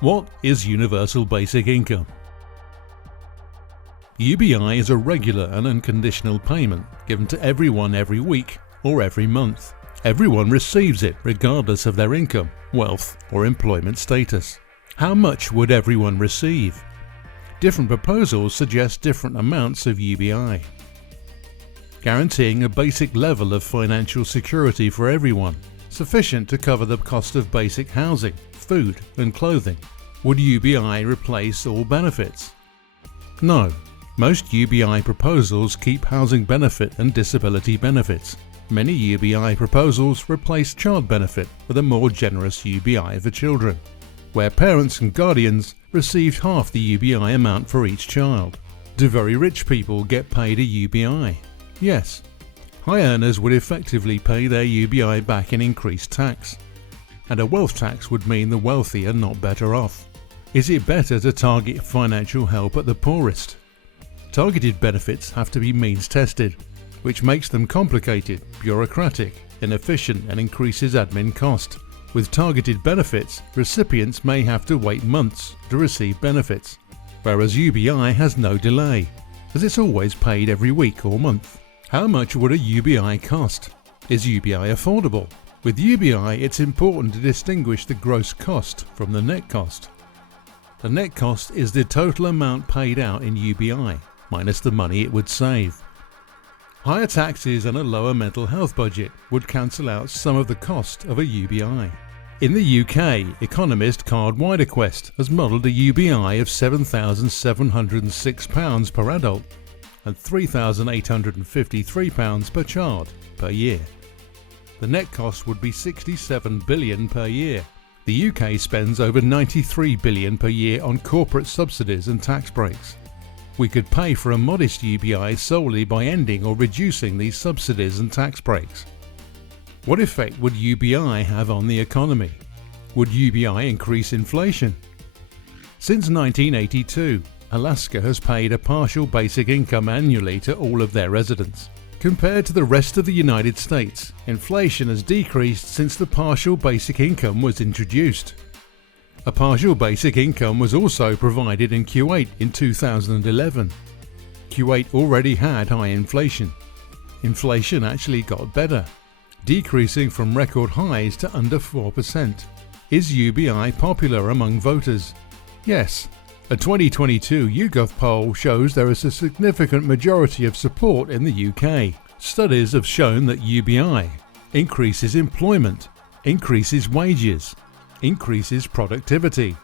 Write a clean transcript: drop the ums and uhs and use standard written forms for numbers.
What is Universal Basic Income? UBI is a regular and unconditional payment given to everyone every week or every month. Everyone receives it regardless of their income, wealth or employment status. How much would everyone receive? Different proposals suggest different amounts of UBI. Guaranteeing a basic level of financial security for everyone, sufficient to cover the cost of basic housing, food and clothing. Would UBI replace all benefits? No. Most UBI proposals keep housing benefit and disability benefits. Many UBI proposals replace child benefit with a more generous UBI for children, where parents and guardians received half the UBI amount for each child. Do very rich people get paid a UBI? Yes. High earners would effectively pay their UBI back in increased tax, and a wealth tax would mean the wealthy are not better off. Is it better to target financial help at the poorest? Targeted benefits have to be means tested, which makes them complicated, bureaucratic, inefficient and increases admin cost. With targeted benefits, recipients may have to wait months to receive benefits, whereas UBI has no delay, as it's always paid every week or month. How much would a UBI cost? Is UBI affordable? With UBI, it's important to distinguish the gross cost from the net cost. The net cost is the total amount paid out in UBI, minus the money it would save. Higher taxes and a lower mental health budget would cancel out some of the cost of a UBI. In the UK, economist Card Widerquist has modelled a UBI of £7,706 per adult and £3,853 per child per year. The net cost would be £67 billion per year. The UK spends over £93 billion per year on corporate subsidies and tax breaks. We could pay for a modest UBI solely by ending or reducing these subsidies and tax breaks. What effect would UBI have on the economy? Would UBI increase inflation? Since 1982, Alaska has paid a partial basic income annually to all of their residents. Compared to the rest of the United States, inflation has decreased since the partial basic income was introduced. A partial basic income was also provided in Kuwait in 2011. Kuwait already had high inflation. Inflation actually got better, decreasing from record highs to under 4%. Is UBI popular among voters? Yes. A 2022 YouGov poll shows there is a significant majority of support in the UK. Studies have shown that UBI increases employment, increases wages, increases productivity,